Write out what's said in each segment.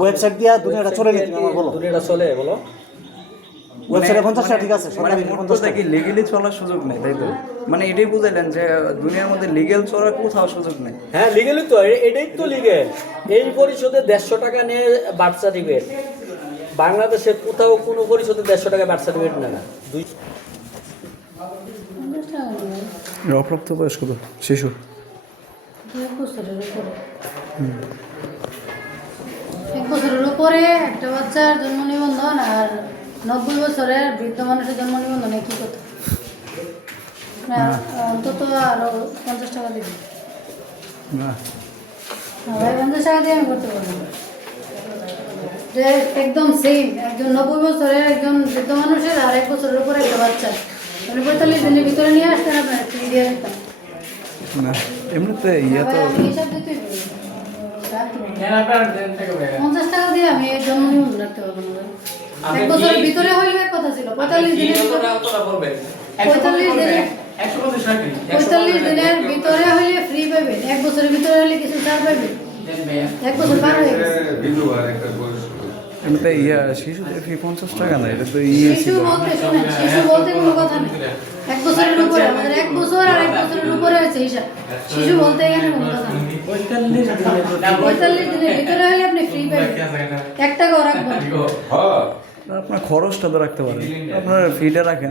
Website দিয়া দুনিয়াটা চলে নিতে আমার বলো, দুনিয়াটা চলে বলো। ওয়েবসাইটে 50 টাকা ঠিক আছে, মানে বলতে কি লিগেলি চলার সুযোগ নেই, তাই তো? মানে এটাই বুঝাইলেন যে দুনিয়ার মধ্যে লিগেল চলার কোথাও সুযোগ নেই। হ্যাঁ লিগেলি তো, এটাই তো লিগেল। এই পরিশোধে 150 টাকা নিয়ে বার্থ সার্টিফিকেট, বাংলাদেশের কোথাও কোনো পরিশোধে 150 টাকা বার্থ সার্টিফিকেট নেয় না। অপ্রাপ্ত বয়স্ক তো শিশু, 1 বছরের উপরে একটা বাচ্চার জন্ম নিবন্ধন আর 90 বছরের বৃদ্ধ মানুষের জন্ম নিবন্ধন একই কথা। অন্তত আরো 50 টাকা দিবি। না ভাই 50 টাকা দিয়ে আমি করতে পারবো যে একদম সেম, একজন 90 বছরের একজন বৃদ্ধ মানুষের আর 1 বছরের উপরে একটা বাচ্চা, মানে 45 দিনের ভিতরে নিয়ে আসতেন আপনার ফ্রি দিয়ে দিতাম। না এমনিতে ইয়া তো হিসাব দিতেই 50 টাকা দিয়ে আমি এই জন্ম নিবন্ধন রাখতে পারবো না। 1 বছরের ভিতরে হইলে এক কথা ছিল, 45 দিনের 45 দিনের ভিতরে হইলে ফ্রি পাবেন, 1 বছরের ভিতরে হইলে কিছু ছাড় পাবেন। 1 বছর পার হয়ে গেছে। এমনিতে ইয়া শিশুদের ফি 50 টাকা না, এটা তো শিশু বলতে শুনেন, শিশু বলতে কোনো কথা নেই। 1 বছরের উপরে আমাদের 1 বছর আর 1 বছরের উপরে হয়েছে হিসাব। শিশু বলতে এখানে কোনো কথা নেই। 45 দিনের ভিতরে হলে আপনি ফ্রি পাবেন, 1 টাকাও রাখবেন। আপনার খরচটা তো রাখতে পারেন, আপনার ফিটা রাখেন।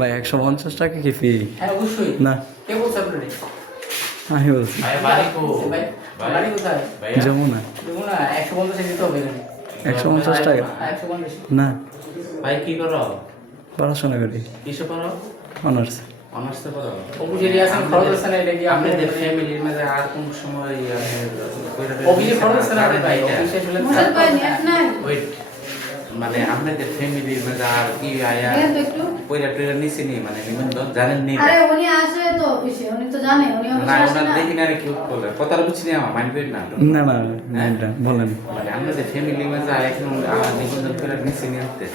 ভাই 150 টাকা কি ফি? না আমি বলছি যমুনা 150 টাকা না। ভাই কি করো? পড়াশোনা করি। কিসে করো? অনার্স। অনার্সে করো? আপনাদের ফ্যামিলির মধ্যে আর কোন সময় মানে আপনাদের ফ্যামিলির মধ্যে আর কি আয়া পয়লা টয়লা নিছে নি, মানে নিবন্ধন জানেন নি? আরে উনি আসে তো অফিসে, উনি তো জানে, উনি না অফিসে আসে ওনার না। দেখি না কি বলে কথাটা বুঝছি না, আমার মাইন্ড করেন না। না না না বলেন। মানে আপনাদের ফ্যামিলির মধ্যে আর এখন নিবন্ধন করে নিছে নি হতে।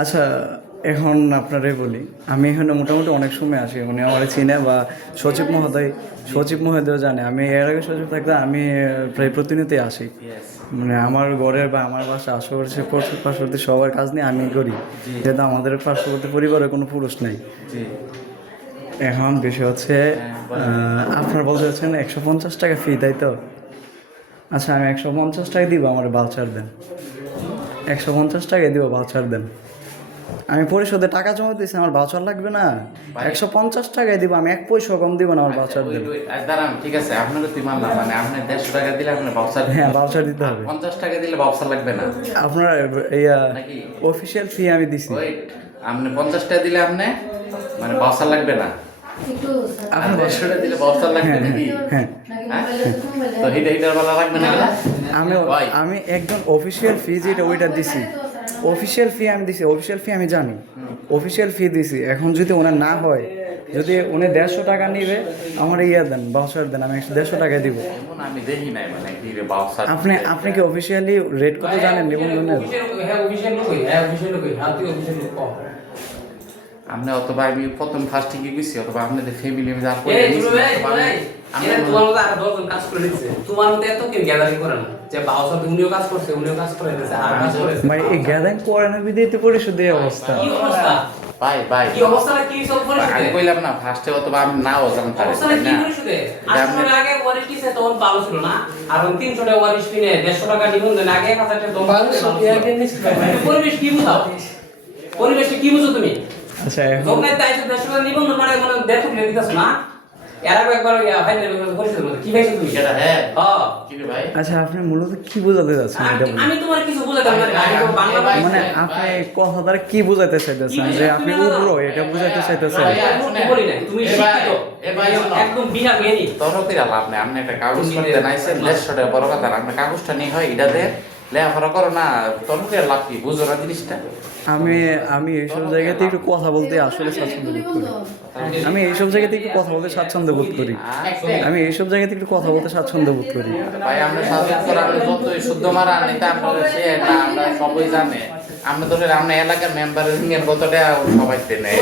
আচ্ছা এখন আপনারে বলি, আমি এখানে মোটামুটি অনেক সময় আসি, উনি আমার চিনে বা সচিব মহোদয় জানে। আমি এর আগে সচিব থাকতে আমি প্রায় প্রতিনিয়তই আসি। মানে আমার ঘরের বা আমার বাসা আশেপাশে পার্শ্ববর্তী সবার কাজ নিয়ে আমি করি, যেহেতু আমাদের পার্শ্ববর্তী পরিবারে কোনো পুরুষ নেই। এখন বিষয় হচ্ছে আপনার বলতে চাচ্ছেন 150 টাকা ফি, তাই তো? আচ্ছা আমি 150 টাকা দিব, আমার বাউচার দেন। 150 টাকায় দিব, বাউচার দেন। আমি পরিশোধে টাকা জমা দিয়েছি, আমার বাউচার লাগবে না? 150 টাকায় দিব, আমি 1 পয়সা কম দিব না, আমার বাউচার দেন। দাঁড়ান ঠিক আছে, আপনাকে তুই মানলাম, মানে আপনি 150 টাকা দিলে আপনার বাউচার, হ্যাঁ বাউচার দিতে হবে। 50 টাকা দিলে বাউচার লাগবে না? আপনার অফিসিয়াল ফি আমি দিছি। আপনি 50 টাকা দিলে আপনি মানে বাউচার লাগবে না? একটু আপনি 100 টাকা দিলে বাউচার লাগবে নাকি? হ্যাঁ তো হিটার বেলা লাগবে না? আমি একদম অফিসিয়াল ফি যেটা ওইটা দিছি, অফিসিয়াল ফি আমি দিছি, অফিসিয়াল ফি আমি জানি, অফিসিয়াল ফি দিছি। এখন যদি ওনার না হয়, যদি উনি 150 টাকা নিবে, আমার ইয়া দেন, বাউচার দেন, আমি 150 টাকা দিব। আমি দেখি নাই মানে কি রে বাউচার। আপনি কি অফিসিয়ালি রেট কত জানেন নিবন্ধনের? আপনি অথবা আমি প্রথম ফার্স্ট থেকে গেছি, অথবা আপনাদের ফ্যামিলি আমি যা করে ভাই এই গ্যাদারিং করেন বিদিতে পরিশোধ এই অবস্থা। ভাই ভাই কি অবস্থা, কি সব করে আমি কইলাম না ফার্স্টে, অথবা আমি নাও জানতাম না কি পরিশোধে। আসলে আগে ওয়ারিশ কিসে তখন ভালো ছিল না, আর 300 টাকা ওয়ারিশ কিনে 150 টাকা নিবন্ধন আগে 1000 টাকা দম পরিবেশ কি বুঝাও, পরিবেশে কি বুঝো তুমি? আচ্ছা যখন তাই 150 টাকা নিবন্ধন মানে মানে দেখো কিনে দিতাছ না, এর আগে একবার ভাই পরিশোধ করতে কি ভাইছো তুমি? সেটা হ্যাঁ কি রে ভাই। আচ্ছা আপনি মূলত কি বোঝাতে যাচ্ছেন এটা বলুন? আমি তোমার কিছু বোঝাতে না, আমি তো বাংলা ভাই, মানে আপনি কথা দ্বারা কি বোঝাতে চাইতেছেন যে আপনি উগ্র এটা বোঝাতে চাইতেছেন? আমি বলি না তুমি শিক্ষিত, এ ভাই একদম বিনা জ্ঞানী তরফের আপনি আপনি একটা কাগজ করতে নাইছেন 150 টাকা বড় কথা, আপনি কাগজটা নিয়ে হয় এটা দে লেখাপড়া করো না, তরফের লাভ কি বুঝো না জিনিসটা? আমি এইসব জায়গাতে একটু কথা বলতে আসলে স্বাচ্ছন্দ্য বোধ করি। আমি এইসব জায়গাতে একটু কথা বলতে স্বাচ্ছন্দ্য বোধ করি। আমি এইসব জায়গাতে একটু কথা বলতে স্বাচ্ছন্দ্য বোধ করি। ভাই আমরা সাধারণ করে আমরা যতই শুদ্ধ মারা নিতে আমরা সে এটা আমরা সবাই জানে, আমরা ধরে আমরা এলাকার মেম্বারের নিয়ে কতটা সবাই দেয়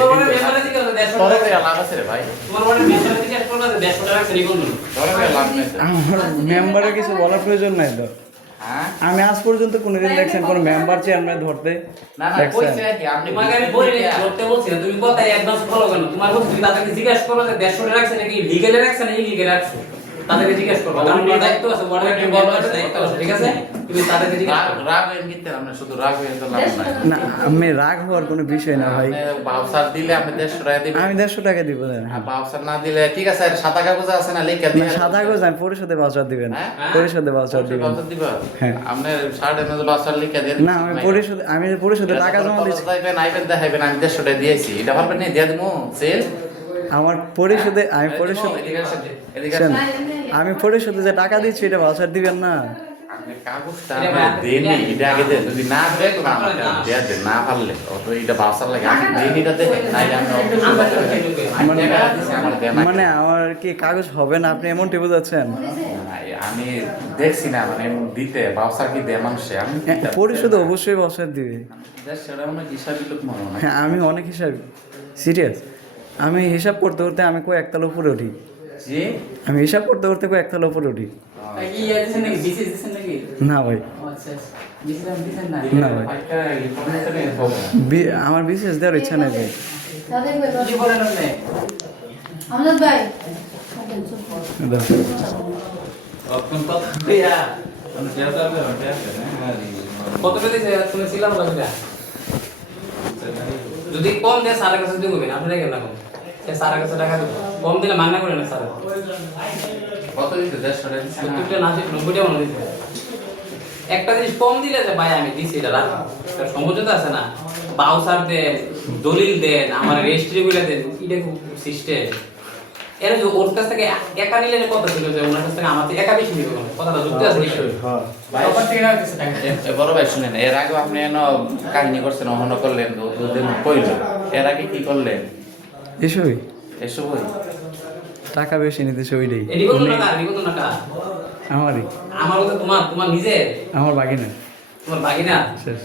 150 টাকা টাকা লাভ আছে রে ভাই। তোমার ওয়ার্ডে মেম্বারে জিজ্ঞেস করবা যে 150 টাকা রাখছে নিবন্ধন। ধরে লাভ নেই। আমার মেম্বারের কিছু বলার প্রয়োজন নাই তো। হ্যাঁ আমি আজ পর্যন্ত কোনোদিন দেখছেন কোনো মেম্বার চেয়ারম্যান ধরতে না না দেখছেন? কইছে কি আপনি তোমাকে আমি বলি ধরতে বলছি না, তুমি কথাই একদম ফলো করো। তোমার বলছি তুমি তাদেরকে জিজ্ঞেস করো যে 150 টাকা রাখছে নাকি লিগ্যালে রাখছে না ইলিগ্যালে রাখছে, তাদেরকে জিজ্ঞেস করো। কারণ তোমার দায়িত্ব আছে, ওয়ার্ডের একটা মেম্বার আছে, দায়িত্ব আছে, ঠিক আছে? তুমি তাদেরকে জিজ্ঞেস করো। রাগ এমনিতে আমরা শুধু রাগ হয়ে তো লাভ নাই। না আমি রাগ হওয়ার কোনো বিষয় না ভাই, আপনি বাউসার দিলে আপনি 150 টাকা দিবেন। আমি 150 টাকা দিব না। আর বাউসার না দিলে ঠিক আছে, আর সাদা কাগজ আছে না লিখে না, দিয়ে সাদা কাগজ আমি পরিশোধে বাউচার দিবেন, হ্যাঁ? পরিশোধে বাউচার দিবেন। বাউসার দিবা হ্যাঁ। আপনি সাড়ে মধ্যে বাউসার লিখে দিয়ে না আমি পরিশোধে, আমি পরিশোধে টাকা জমা দিচ্ছি। যাইবেন আইবেন দেখাইবেন আমি 150 টাকা দিয়েছি, এটা পারবেন না দিয়ে দিমু সেল। আমার পরিশোধে, আমি পরিশোধে এদিকে আসেন, এদিকে শোন, আসেন। আমি পরিশোধে যে টাকা দিচ্ছি এটা বাউচার দিবেন না। আপনি কাগজটা দেনি, এটা আগে দেন, যদি না দেয় তো আমাকে দিয়ে দেন, না পারলে অত এটা বাউসার লাগে আমি দেনিটা দেখেন, নাইলে আমি মানে আমার কি কাগজ হবে না, আপনি এমনটি বোঝাচ্ছেন? আমি দেখছি না মানে দিতে বাউসার কি দেয় মানুষে, আমি পরিশোধে অবশ্যই বাউচার দিবে। সেটা মনে হয় হিসাবই লোক মনে হয়। হ্যাঁ আমি অনেক হিসাব সিরিয়াস, আমি হিসাব করতে করতে আমি কই একতলা উপরে উঠি, জি আমি হিসাব করতে করতে কই একতলা উপরে উঠি। কি দিছেন নাকি বিসিএস দিছেন নাকি? না ভাই, আচ্ছা বিসিএস দিছেন না? না ভাই। একটা ইনফরমেশন হবে। আমার বিশেষ দেওয়ার ইচ্ছা নেই ভাই। তাদের কি বলেন আপনি? আমজাদ ভাই দাও। কতটা দিছে শুনেছিলাম বাকিটা? যদি কম দেয় স্যারের কাছে দিবেন, আপনি দেখেন না কম স্যারের কাছে টাকা দেবো, কম দিলে মান্না করে না স্যার। কত দিতে 150 টাকা দিছেন না? 70টা না 90টা মনে দিতে একটা জিনিস কম দিলে যে ভাই আমি দিছি এটা রাখ, সমঝোতা আছে না? বাউসার দেন, দলিল দেন, আমার রেজিস্ট্রি গুলো দেন, এটা খুব সিস্টেম। এর যে ওর কাছ থেকে একা নিলে কত ছিল, যে ওনার কাছ থেকে আমার থেকে একা বেশি নিবে, কথাটা যুক্তি আছে কি? হ্যাঁ সবার থেকে না কিছু টাকা বড় ভাই শুনেন, এর আগে আপনি এনে কাহিনী করছেন, অহন করলেন, দুদিন কইল, এর আগে কি করলেন? এসবই এসবই টাকা বেশি নিতেছে ওইটাই। এ নিবন্ধন টাকা, নিবন্ধন টাকা আমারই, আমার কথা তোমার, তোমার নিজের, আমার বাকি না তোমার বাগিনা, শেষ।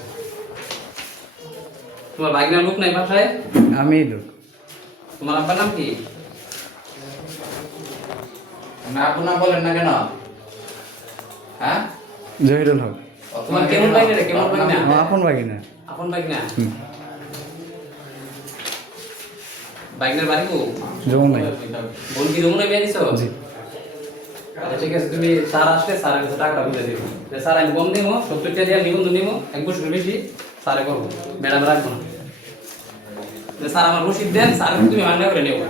তোমার বাগিনার লোক নাই বাসায়? আমি লোক। তোমার আব্বার নাম কি? না আপনা বলেন না কেন? হ্যাঁ জহিরুল হক। তোমার কেমন বাগিনা রে, কেমন বাগিনা? আমার আপন বাকি না। আপন বাগিনা? হুম। বাগিনার বাড়ি কো? যমুনাই। বোন কি যমুনায় বিয়ে দিছো? জি। আচ্ছা ঠিক আছে, তুমি স্যার আসলে স্যারের কাছে টাকাটা বুঝে দিবো, যে স্যার আমি কম দিব, 70 টাকা দিয়ে নিবন্ধন নিবো, 1 বছরের বেশি স্যারে করবো, ম্যাডাম রাখবো না। যে স্যার আমার রসিদ দেন, স্যার তুমি মাংনা করে নেবো।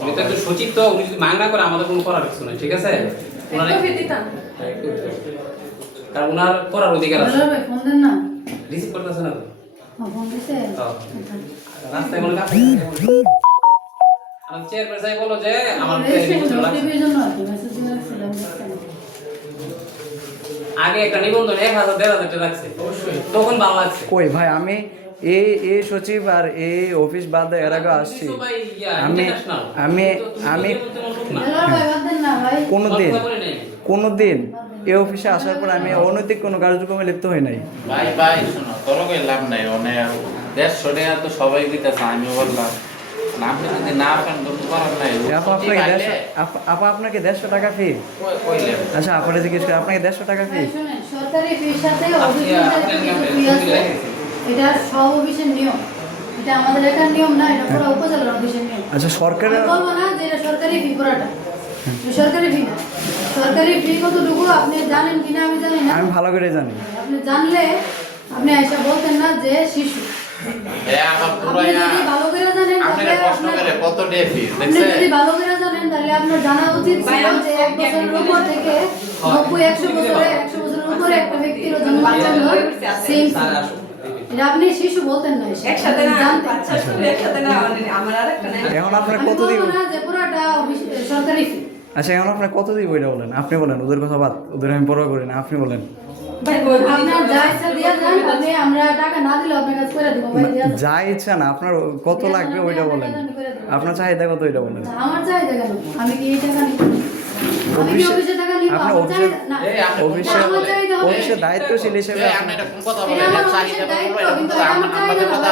উনি তো একটু সচিব, তো উনি যদি মাংনা করে আমাদের কোনো করার কিছু নেই, ঠিক আছে? ওনার কারণ ওনার করার অধিকার আছে। ভাই ফোন দেন না, রিসিভ করতেছে না তো? ফোন দিছে রাস্তায় কোনো কাজ আমি চেয়ার পেছাই বলো যে আমার টিভির জন্য আর কি মেসেজ দিয়েছিলাম দেখছেন। আগে একটা নিবন্ধন 1000 1500 টাকা রাখছে, তখন ভালো লাগছে। কই ভাই আমি এই সচিব আর এই অফিস বাদ দিয়ে এর আগে আসছি। আমি আমি আমি ভাই বাদ দেন না ভাই, কোনোদিন এই অফিসে আসার পর আমি অনৈতিক কোনো কার্যক্রমে লিপ্ত হই নাই। ভাই ভাই শোনো, তরকে লাভ নাই, অনেক 150 টাকা তো সবাই দিতেছে, আমি বললাম না আপনি যদি না পান তো করার নাই। আপনাকে 150 টাকা ফি? কইলেন আচ্ছা আপনারা জিজ্ঞেস করি আপনাকে 150 টাকা ফি? ভাই শুনেন, সরকারি ফির সাথে অফিসের ফি আছে, এটা সব অফিসের নিয়ম, এটা আমাদের একার নিয়ম না, এটা পুরো উপজেলার অফিসের নিয়ম। আচ্ছা সরকারের আমি বলবো না যে এটা সরকারি ফি পুরাটা, সরকারি ফি না। সরকারি ফি কতটুকু আপনি জানেন কিনা আমি জানি না, আমি ভালো করে জানি। আপনি জানলে আপনি এসে বলতেন না যে শিশু। আমার পুরো আপনি যদি ভালো করে জানেন আপনার তাহলে প্রশ্ন করে কত টাকা ফি আপনি দেখছেন? যদি ভালো করে জানেন তাহলে আপনার জানা উচিত ছিল যে 1 বছরের উপর থেকে 90-100 বছরের উপরে একটা ব্যক্তির জন্ম সেম। এটা আপনি শিশু বলতেন না, একসাথে না, জানতেন। বাচ্চা স্কুলে একসাথে না, আমার আরেকটা নেই। এখন আপনার আমি কত দিব? বলবো না যে পুরোটা সরকারি ফি। আচ্ছা এখন আপনার কত দিব এটা বলেন, আপনি বলেন। ওদের কথা বাদ, ওদের আমি পরোয়া করি না, আপনি বলেন। ভাই বল, আপনার যা ইচ্ছা দিয়ে যান, আপনি আমরা টাকা না দিলে আপনার কাছে করে দিব ভাই, দিয়া যান। যা ইচ্ছা না, আপনার কত লাগবে ওইটা বলেন, আপনার চাহিদা কত ওইটা বলেন। আমার চাহিদা কেন, আমি কি এই টাকা নিব? আমি কি অফিসে টাকা নিব? আপনি আমার অফিসে- চাহিদা- না। এই আপনি অফিসে আমার চাহিদা হবে। অফিসে দায়িত্বশীল হিসেবে এই আপনি আপনি এটা কোন কথা এটা বলেন? আমার চাহিদা অফিসের দায়িত্ব, বলবেন, কিন্তু কিন্তু আমার আমাদের চাহিদা কথা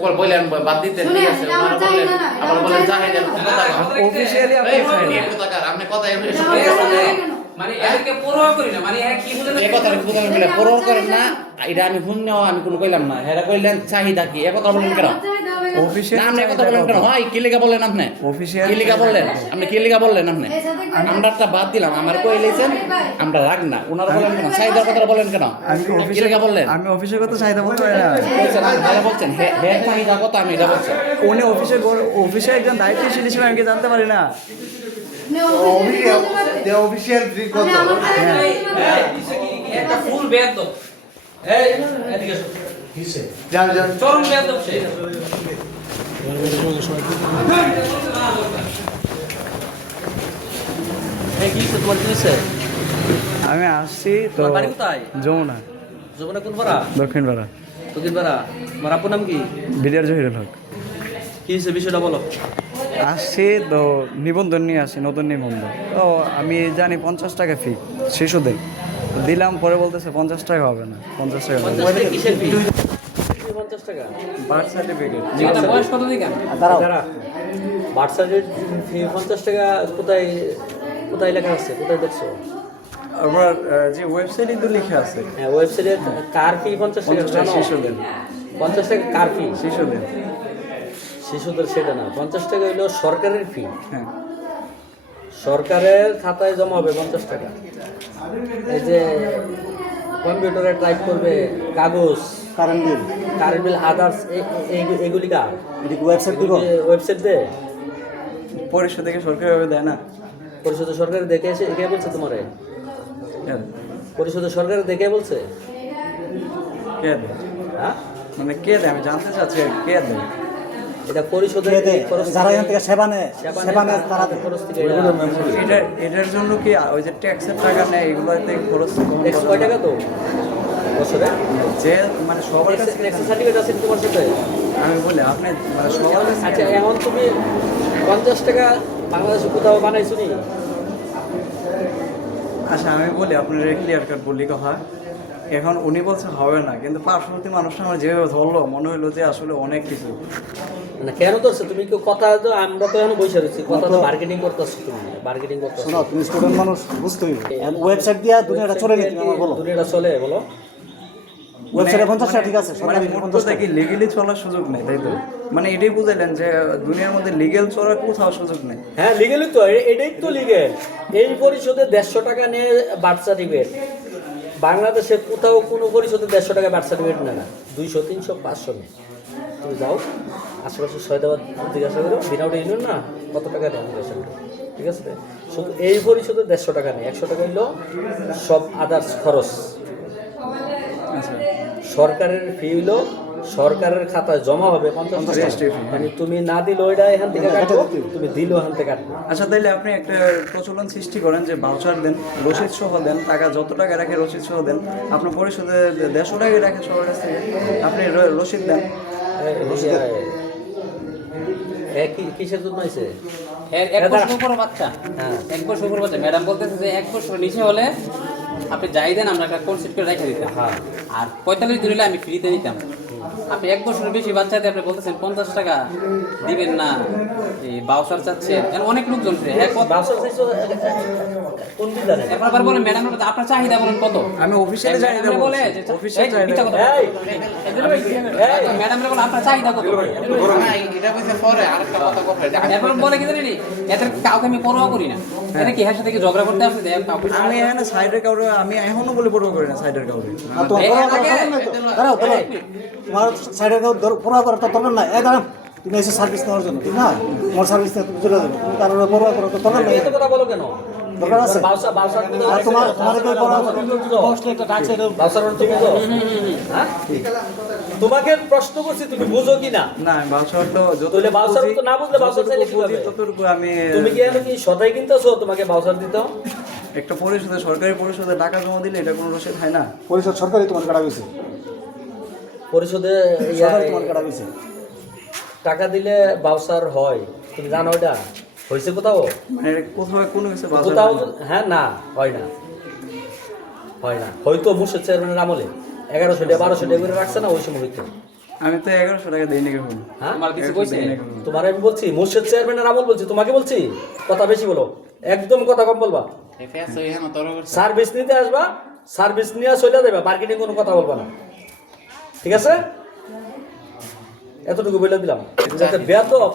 হবে। বললেন বাদ দিতে শুনেন, ঠিক আছে, এটা আমার ওনারা চাহিদা বললেন, না, এটা আবার আমার বলেন চাহিদা চাহিদা না। কোন কথা বলেন? অফিসিয়ালি আপনি এই ফাইল এক কথা কার, আপনি কথা এসব এটা কথা আমার বলেন। চাহিদা কেন? মানে এদেরকে পরোয়া করি না, মানে এরা কি বুঝে এই কথা বুঝালেন বলে পরও করেন না, এটা আমি ভুল নেওয়া আমি কোনো কইলাম না, হেরা কইলেন চাহিদা কি, এ কথা বলেন কেন? আমার চাহিদা হবে কেন? অফিসে না আপনি এ কথা বলেন কেন? হয় কি লেগা বললেন আপনি? অফিসিয়াল কি লেগা বললেন? আপনি কি লেগা বললেন আপনি? এই সাথে করে- আমরা একটা বাদ দিলাম, আমার কইলেছেন আমরা রাগ না, ওনারা বলেন কেন? চাহিদার কথা বলেন কেন? আমি কি কি অফিসে লেগা বললেন? আমি অফিসের কথা চাহিদা বলতে পারি না। বলছেন হেরা বলছেন হে চাহিদা কথা আমি এটা বলছি। উনি অফিসে একজন দায়িত্বশীল হিসেবে আমি কি জানতে পারি না? আপনি অফিসে বলতে পারবেন? অফিসিয়াল আপনি আমার চাহিদা বলতে পারবেন? একটা ফুল বেদ দাও। এই এদিকে এসো। চরম বেদ দাও সে। এই কি তোমার কি হয়েছে? আমি আসছি তো তোমার বাড়ি কোথায়? যমুনা যমুনা কোন পাড়া? দক্ষিণ পাড়া দক্ষিণ পাড়া। তোমার আপুর নাম কি? বিডিআর জহিরুল হক। কি হয়েছে বিষয়টা বলো। আসছি তো নিবন্ধন নিয়ে আসি, নতুন নিবন্ধন। তো আমি জানি 50 টাকা ফি শিশুদের, দিলাম, পরে বলতেছে 50 টাকা হবে না, 50 টাকা 50 টাকা কিসের ফি? 50 টাকা। Birth certificate. জিজ্ঞাসা বয়স কত দিকে? দাঁড়াও, বার্থ সার্টিফিকেট ফি 50 টাকা কোথায় কোথায় লেখা আছে? কোথায় দেখছো? আবার যে ওয়েবসাইটে তো লিখে আছে হ্যাঁ ওয়েবসাইটে কার ফি 50 টাকা 50 টাকা জানো? শিশুদের, 50 টাকা কার ফি? শিশুদের। শিশুদের সেটা না, 50 টাকা হলো সরকারের ফি। হ্যাঁ সরকারের খাতায় জমা হবে 50 টাকা। এই যে কম্পিউটারে টাইপ করবে, কাগজ, current bill, current bill, others এগুলি কার? এদিকে ওয়েবসাইট দিব। ওয়েবসাইট দে পরিষদ থেকে সরকারিভাবে দেয় না। পরিষদের সরকার দেখে এসে একে বলছে তোমারে? হ্যাঁ, পরিষদের সরকার দেখে বলছে? কে দেয়? হ্যাঁ মানে কে দেয় আমি জানতে চাচ্ছি, আর কে দেয়? এটা পরিষদের কে দেয়? যারা এখান থেকে সেবা নেয়, সেবা নেয় তারা দেয়। খরচ থেকে এটা এটার জন্য কি ওই যে ট্যাক্সের টাকা নেয়, এগুলোতে খরচ কম একশো করা কয় টাকা যায়? তো বছরে? যে মানে সবার কাছে ট্যাক্সের সার্টিফিকেট আছে তোমার সাথে? আমি বলি আপনি মানে সবার কাছে আচ্ছা এখন তুমি 50 টাকা বাংলাদেশে কোথাও বানাইছো নি? আচ্ছা আমি বলি আপনার ক্লিয়ার কাট বললি কথা। এখন উনি বলছে হবে না, কিন্তু পার্শ্ববর্তী মানুষটা আমার যেভাবে ধরলো মনে হলো যে আসলে অনেক কিছু। মানে কেন ধরছো তুমি? কি কথা তো আমরা তো এখন বসে রয়েছি, কথা তো বার্গেনিং করতেছো, তুমি বার্গেনিং করতেছো। শোনো, তুমি স্টুডেন্ট মানুষ, বুঝতে হইবে। ওয়েবসাইট দিয়া দুনিয়াটা চলে নি, তুমি আমার বলো। দুনিয়াটা চলে বলো। ওয়েবসাইটে 50 টাকা ঠিক আছে, মানে সরকারি 50 মুহূর্তে টাকা। কি লিগেলি চলার সুযোগ নেই, তাই তো? মানে এটাই বুঝাইলেন যে দুনিয়ার মধ্যে লিগেল চলার কোথাও সুযোগ নেই। হ্যাঁ লিগেলই তো, এটাই তো লিগেল। এই পরিশোধে 150 টাকা নিয়ে বার্থ সার্টিফিকেট, বাংলাদেশে কোথাও কোনো পরিশোধে 150 টাকা বার্থ সার্টিফিকেট নেয় না, 200, 300, 500 নেয়। তুমি যাও আশেপাশে সয়দাবাদ জিজ্ঞাসা করো, বিনাউট ইউনিয়ন না কত টাকা নেয় জিজ্ঞাসা করো, ঠিক আছে? শুধু এই পরিশোধে 150 টাকা নেই, 100 টাকা হইলো সব আদার্স খরচ। আচ্ছা সরকারের ফি হইলো সরকারের খাতায় জমা হবে 50 টাকা। Registry fee। মানে তুমি না দিলে ওইটা এখান থেকে কাটবো, তুমি দিলেও এখান থেকে কাটবো। আচ্ছা তাইলে আপনি একটা প্রচলন সৃষ্টি করেন যে ভাউচার দেন, রসিদ সহ দেন, টাকা যত টাকা রাখে রসিদ সহ দেন। আপনার পরিশোধে 150 টাকা রাখে সবার কাছ থেকে, আপনি রসিদ দেন। কিসের জন্য হয়েছে? এক বছর উপর বাচ্চা, হ্যাঁ। 1 বছর উপর বাচ্চা। ম্যাডাম বলতেছে যে 1 বছর নিচে হলে আপনি যাই দেন আমরা একটা কোর্স করে রেখে দিতাম। হ্যাঁ। আর 45 দিন হলে আমি ফ্রিতে নিতাম। আপনি 1 বছরের বেশি বাচ্চাতে আপনি বলতেছেন 50 টাকা দিবেন না, এই বাউচার চাচ্ছেন। এর অনেক লোকজন হ্যাঁ কত বাউচার চাইছো কোন দিন জানেন? এরপর আবার বলেন ম্যাডাম আপনার চাহিদা বলেন কত? আমি অফিসিয়ালি যাই ম্যাডাম দেবো, বলে যে অফিসিয়াল এই, যাই মিথ্যা দেবো। কথা। এই, ম্যাডাম বলে আপনার চাহিদা কত? না, এটা কইছে পরে আরেকটা কথা কথা এটা আগে এরপর বলে কি জানি এদের কাউকে আমি পরোয়া করি না। এটা কি এর সাথে কি ঝগড়া করতে আসছে যে কাউকে আমি এখানে সাইডের কাউরে আমি এখনো বলে পড়বো করি না সাইডের কাউরে। আর তোমার পড়া করার দরকার নাই তো। দাঁড়াও, দাঁড়াও। তোমার সাইডে পড়া করার তো দরকার নাই। দাঁড়াও, তুমি এসে সার্ভিস নেওয়ার জন্য, ঠিক না? তোমার সার্ভিস নিয়ে তুমি চলে যাবে, তুমি কারোর পড়া করার তো দরকার নাই। এত কথা বলো কেন? দরকার আছে। বাউচার আর তোমার কেউ পড়া একটা ডাকছে, বাউচার অর্থ বুঝো? হ্যাঁ? তোমাকে প্রশ্ন করছি তুমি বুঝো কি না? না আমি ভাউচার তো তাহলে ভাউচার তো না বুঝলে ভাউচার চাইলে কি হবে? ততটুকু আমি তুমি কি এখন কি সদাই কিনতেছো তোমাকে ভাউচার দিতে? একটা পরিষদে, সরকারি পরিষদে টাকা জমা দিলে এটা কোনো রসিদ হয় না। পরিষদ সরকারি তোমার কাটা গেছে, পরিশোধে সরকারি তোমার কাটা গেছে। টাকা দিলে ভাউচার হয়, তুমি জানো এটা? হয়েছে কোথাও মানে কোথাও কোনো কিছু বাধা কোথাও নেই। হ্যাঁ না হয় না হয়তো মুর্শিদ চেয়ারম্যানের আমলে 1100 টাকা 1200 টাকা করে রাখছে না ওই সময় হইতো আমি তো 1100 টাকা দেই নাকি এখন হ্যাঁ আমার কিছু কইছে তোমার আমি বলছি মুর্শিদ চেয়ারম্যানের আমল বলছি তোমাকে বলছি কথা বেশি বলো একদম কথা কম বলবা এই ফেস হই হ্যাঁ তোর করছে সার্ভিস নিতে আসবা সার্ভিস নিয়ে চলে দেবে মার্কেটিং কোনো কথা বলবা না ঠিক আছে এতটুকু বলে দিলাম যাতে বেয়াদব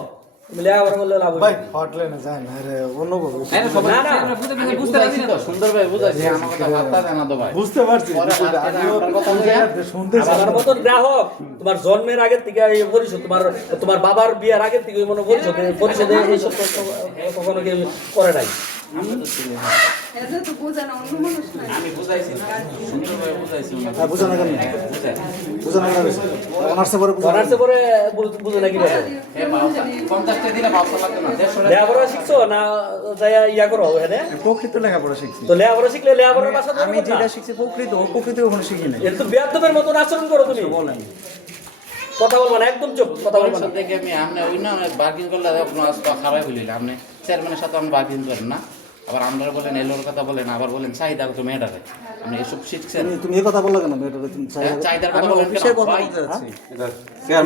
তুমি লেখাপড়া করলে লাভ ভাই হবে হটলে না যায় না আরে অন্য ভাবে আরে সবাই না, না। বুঝতে পারছি না তো সুন্দরভাবে বুঝাইছি আমার কথা ভাবতা জানা তো ভাই বুঝতে পারছি পরে বিষয়টা। হাতে আমিও আপনার কথা বুঝে শুনতেছি আমার মতন গ্রাহক তোমার জন্মের আগের থেকে এই পরিশোধ তোমার বাবার বিয়ার আগের থেকে মনে পরিশোধে এইসব কখনো কেউ করে নাই এটা তো বোঝা না অন্য মানুষ না আমি বুঝাইছি না সুন্দরভাবে বুঝাইছি হ্যাঁ বুঝো না কেন বুঝো না কেন অনার্সে পরে বুঝো না। অনার্সে পরে বুঝে নাকি বলে এ বাবা 50 টাকা দিলে বাবা লাগতো না 150 টাকা লেখাপড়া শিখছো না যাই ইয়া করো ওখানে আমি প্রকৃত লেখাপড়া শিখছি তো লেখাপড়া শিখলে লেখাপড়ার ভাষা তো আমি যেটা শিখছি প্রকৃত কখনো শিখি নাই এটা তো বেয়াদবের মতন আচরণ করো তুমি বলেন কথা বলবা না একদম চুপ কথা বলবা না দেখে আমি আপনি ওই না বার্গেন করলে আপনার আজকে খারাপ বলিলে আপনি চেয়ারম্যানের সাথে আপনি বার্গেন করেন না আবার আমরা বলেন এলোর কথা বলেন আবার বলেন চাহিদা কত মেয়েটাকে আপনি এসব শিখছেন তুমি এই কথা বললে কেন মেয়েটার তুমি চাই চাহিদার আমি কথা বলেন অফিসের কেন? কথা ভাই, বলতে যাচ্ছি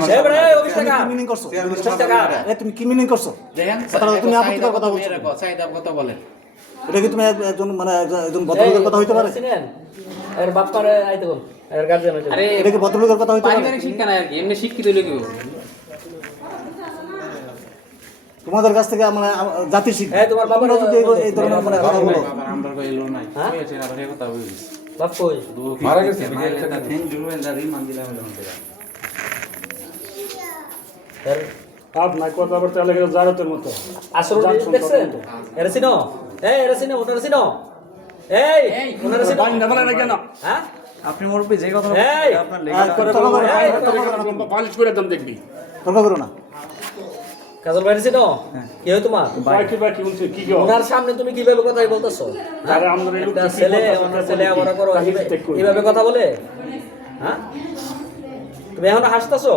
সাহেব রে, অফিস টাকা। কি মিনিং করছো অফিস টাকা। তুমি কি মিনিং করছো দেখেন কথাটা তুমি আপত্তিকর কথা বলছো। চাহিদার কথা বলেন এটা কি তুমি একজন মানে একজন ভদ্রলোকের কথা হইতে পারে চিনেন? এর বাপ পারে আইতে কোন এর গার্জিয়ান হইতে আরে এটা কি ভদ্রলোকের কথা হইতে পারে পারিবারিক শিক্ষা না আর কি এমনি শিক্ষিত হইলে কি হবে? তোমাদের কাছ থেকে মানে জাতি শিক্ষা এই তোমার বাবার তোমরা যদি এই ধরনের মানে কথা বলো আবার আমরা কই এলো নাই হ্যাঁ? কইছে আবার এই কথা বলিস বাপ কই মারা গেছে থ্যাংক ইউ এন্ড দ্য রিমান দিলা হলো এর আপনার কথা বলতে গেলে জারতের মতো আসলে দেখছেন এরা চিনো এরা চিনো ওনারা চিনো এই ওনারা চিনো বাড়ি না বলে না কেন হ্যাঁ আপনি মুরব্বী যে কথা এই! আপনার পালিশ করে দাম দেখবি তর্ক করো না কাজল ভাই চিনো কি হয় তোমার বাকি বাকি উনছে কি গো ওনার সামনে তুমি কিভাবে কথাই বলতেছো আরে আমরা এই একটা ছেলে ওনার ছেলে বড় করো এইভাবে কথা বলে হ্যাঁ তুমি এখন হাসতেছো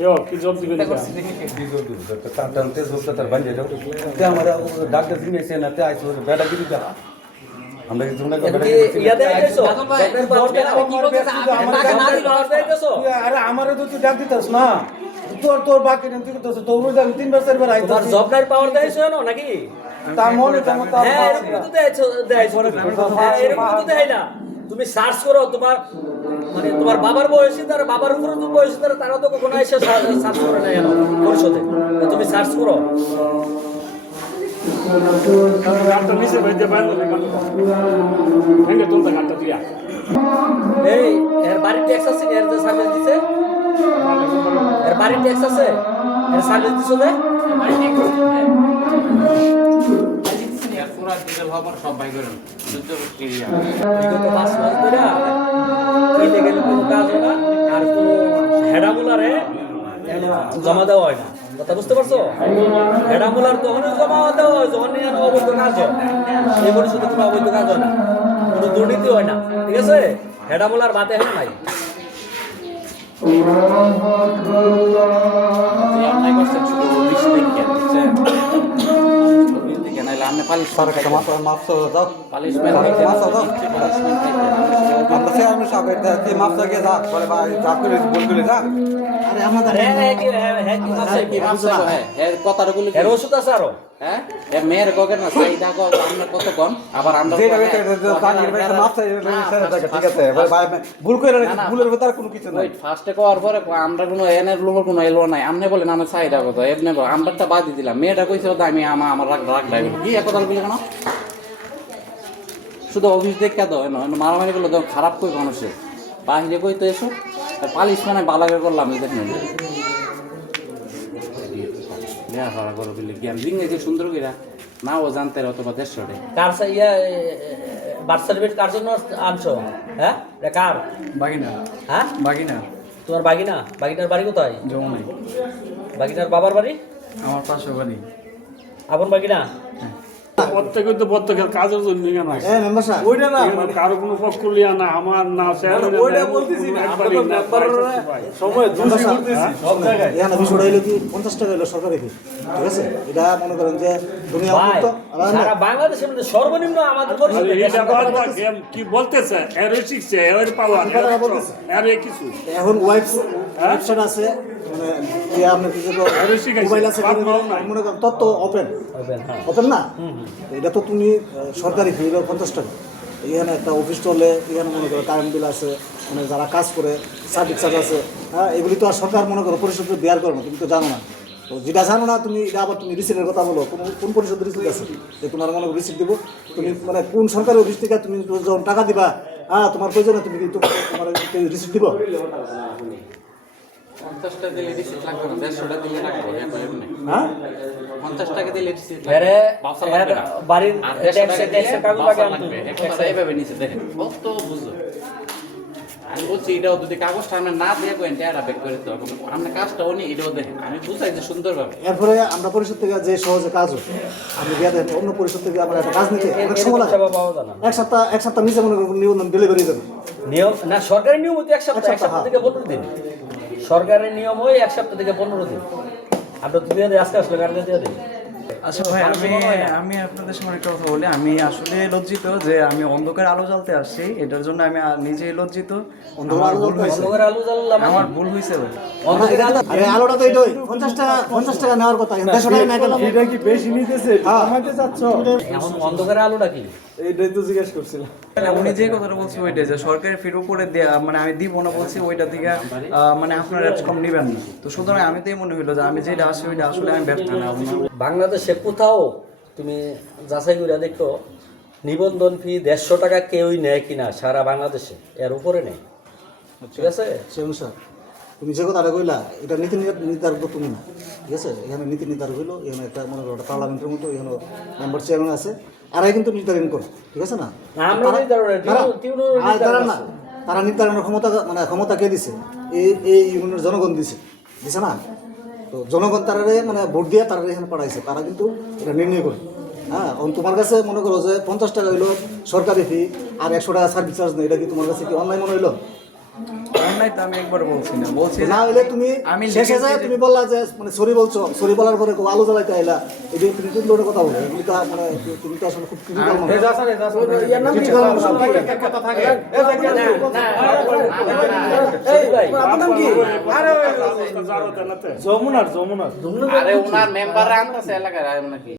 ইয়ো কি জব দিবেন ইয়াতে আইছো কাজল ভাই, আমি কি বলতে চাই? আপনি টাকা না দিলে আইছো আরে আমারে তো তুই ডাক দিতাস না তোর বাকি নেই তুই তো তোর আমি 3 4 বার তোমার জব নাই পাওয়ার দেয়ছো না নাকি তার মনে তেমন তার হ্যাঁ এরকম তো দেয়ছো হ্যাঁ, এরকম তো দেয় না তুমি সার্চ করো তোমার মানে তোমার বাবার বয়সী তার বাবার উপরে তো বয়সী তারা তো কখনো এসে সার্চ করে না কেন পরিষদে তুমি সার্চ করো গানটা নিচে বাইতে পারলো ভেঙে তুলতে গানটা দিয়া এই এর বাড়ির ট্যাক্স আছে এর যে সার্ভিস দিছে এর বাড়ির ট্যাক্স আছে এর সার্ভিস দিছো যে পুরা ডিটেল খবর সব ভাই করেন যুদ্ধ এরিয়া বিগত 5 মাস ধরে ইলিগেল কোনো কাজ হয় না আর কোনো হেডামুলারে জমা দেওয়া হয় না কথা বুঝতে পারছো হেডামুলার তখনই জমা দেওয়া হয় যখন নিয়ে অবৈধ কাজ হয় এই পরিষদে কোনো অবৈধ কাজ হয় না কোনো দুর্নীতি হয় না ঠিক আছে হেডামুলার বাতে হয় নাই যে অন্যায় করছেন শুধু অফিস দেখে বুঝছেন অফিস দেখে নাইলে আপনি পালিশ মাফ দাও পালিশ আমরা সে আমি সব কি মাফ থেকে যা বলে ভাই যা করে বলগুলো যা আরে আমাদের কথাটা বলি এর ওষুধ আছে আরো হ্যাঁ এ মেয়ের গগের না চাহিদা গো আমরা কত কম আবার আমরা ঠিক আছে ভাই ভুল করে ভুলের ভেতর কোনো কিছু নাই ফার্স্টে করার পরে আমরা কোনো এনের লোকের কোনো এলো নাই আমনে বলেন আমার চাহিদা কত এমনি আমরাটা বাদ দিয়ে দিলাম মেয়েটা কইছে তো আমি আমার রাগ ড্রাইভার কি এক কথা বলি কেন শুধু অফিস দেখে দাও মারামারি করলে তো খারাপ কই মানুষের বাহিরে কই তো এসো পালিশ মানে বালাগে করলাম দেখেন লেখাপড়া করো বলে জ্ঞান ইংরেজি সুন্দর কইরা না ও জানতে অথবা 150 কার ইয়া বার্থ সার্টিফিকেট কার জন্য আনছো হ্যাঁ এটা কার বাগিনা হ্যাঁ বাগিনা তোমার বাগিনা বাগিনার বাড়ি কোথায় যমুনাই বাগিনার বাবার বাড়ি আমার পাশে বাড়ি আপন বাগিনা প্রত্যেকে তো প্রত্যেকের কাজের জন্য কেন আসে? এ মেম্বার সাহেব ওইটা না মানে কারো কোনো পক্ষ লিয়া না আমার না চেয়ারম্যান ওইটা বলতেছি না একবারই সময় দোষী করতেছি সব জায়গায় এখানে বিষয়টা হইলো কি 50 টাকা হইলো সরকারি ফি ঠিক আছে এটা মনে করেন যে দুনিয়া ভাই, মুক্ত সারা বাংলাদেশের মধ্যে সর্বনিম্ন আমাদের পরিষদে এটা বাদ দাও, কি বলতেছে এর শিখছে এর পাওয়ার এর কিছু এখন ওয়েবসাইট আছে মানে যে আপনার কিছু মোবাইল আছে মনে করেন তথ্য ওপেন না এটা তো তুমি সরকারি ফি 50 টাকা এখানে একটা অফিস চলে এখানে মনে করো কারেন্ট বিল আছে মানে যারা কাজ করে সার্ভিস চার্জ আছে হ্যাঁ এগুলি তো আর সরকার মনে করো পরিশোধ দেওয়ার করে না তুমি তো জানো না তো যেটা জানো না তুমি এটা আবার তুমি রিসিপ্টের কথা বলো কোন পরিশোধের রিসিপ্ট আছে যে তোমার মনে করো রিসিপ্ট দিব তুমি মানে কোন সরকারি অফিস থেকে তুমি যখন টাকা দিবা হ্যাঁ তোমার প্রয়োজনে তুমি কিন্তু তোমার রিসিপ্ট দিব 50 টাকা দিলে রিসিপ্ট লাগবে না 150 টাকা দিলে লাগবে হ্যাঁ 50 টাকা দিলে রিসিপ্ট এরে বাসা লাগবে না বাড়ির আর 150 ট্যাক্সের কাগজ আগে আনতে লাগবে এখন এইভাবে নিচে দেখেন কত বুঝো আমি বলছি এটাও যদি কাগজটা আমরা না দিয়ে কোয়েন টেরা বেক করে দিতে হবে আমরা কাজটা উনি এটাও দেখেন আমি বুঝাই যে সুন্দরভাবে এরপরে আমরা পরিষদ থেকে যে সহজে কাজ হয় আপনি বিয়া দেন অন্য পরিষদ থেকে আমরা একটা কাজ নিতে অনেক সময় লাগে এক সপ্তাহ নিচে মনে করুন নিবন্ধন ডেলিভারি দেবে নিয়ম না সরকারি নিয়ম হচ্ছে এক সপ্তাহ সপ্তাহ, থেকে 15 দিন সরকারের নিয়ম হয় এক সপ্তাহ থেকে 15 দিন আপনার তো দিয়ে আজকে আসলে কালকে দিয়ে দিন আচ্ছা ভাই আমি আপনাদের সামনে একটা কথা বলি আমি আসলে লজ্জিত যে আমি অন্ধকার আলো জ্বালতে আসছি এটার জন্য আমি নিজেই লজ্জিত আমার ভুল হয়েছে অন্ধকার আলো জ্বালালাম আমার ভুল হয়েছে ভাই আরে আলোটা তো এটাই 50 টাকা নেওয়ার কথা 150 টাকা না গেল এটা কি বেশি নিতেছে কমাইতে চাচ্ছ এখন অন্ধকার আলোটা কি এইটাই তো জিজ্ঞেস করছিলাম উনি যে কথাটা বলছি ওইটাই যে সরকারের ফির উপরে দেয়া মানে আমি দিব না বলছি ওইটা থেকে মানে আপনারা কম নেবেন না তো সুতরাং আমি তো মনে হইলো যে আমি যেটা আসি ওইটা আসলে আমি ব্যর্থ না বাংলাদেশে কোথাও তুমি যাচাই করে দেখো নিবন্ধন ফি 150 টাকা কেউই নেয় কিনা সারা বাংলাদেশে এর উপরে নেই ঠিক আছে সেবন স্যার তুমি যে কথাটা কইলা এটা নীতি নির্ধারক তুমি না ঠিক আছে এখানে নীতি নির্ধারক হইলো এখানে একটা মনে করো পার্লামেন্টের মতো এখানে মেম্বার চেয়ারম্যান আছে আর কিন্তু নির্ধারণ করে ঠিক আছে না আমরা তারা না তারা নির্ধারণের ক্ষমতা কে দিছে এই ইউনিয়নের জনগণ দিছে না তো জনগণ তারা মানে ভোট দিয়ে তারা এখানে পাঠাইছে তারা কিন্তু এটা নির্ণয় করে হ্যাঁ তোমার কাছে মনে করো যে 50 টাকা হইলো সরকারি ফি আর 100 টাকা সার্ভিস চার্জ নেই এটা কি তোমার কাছে কি অনলাইন মনে হইলো অন্যায় তো আমি একবার বলছি না বলছি না হইলে তুমি আমি শেষে যায় তুমি বললা যে মানে সরি বলছো সরি বলার পরে আলো জ্বালাইতে আইলা এই যে তুমি তিন লোকের কথা বলো এগুলি তো মানে তুমি তো আসলে খুব ক্রিটিক্যাল যমুনার আরে ওনার মেম্বার আনতেছে এলাকার নাকি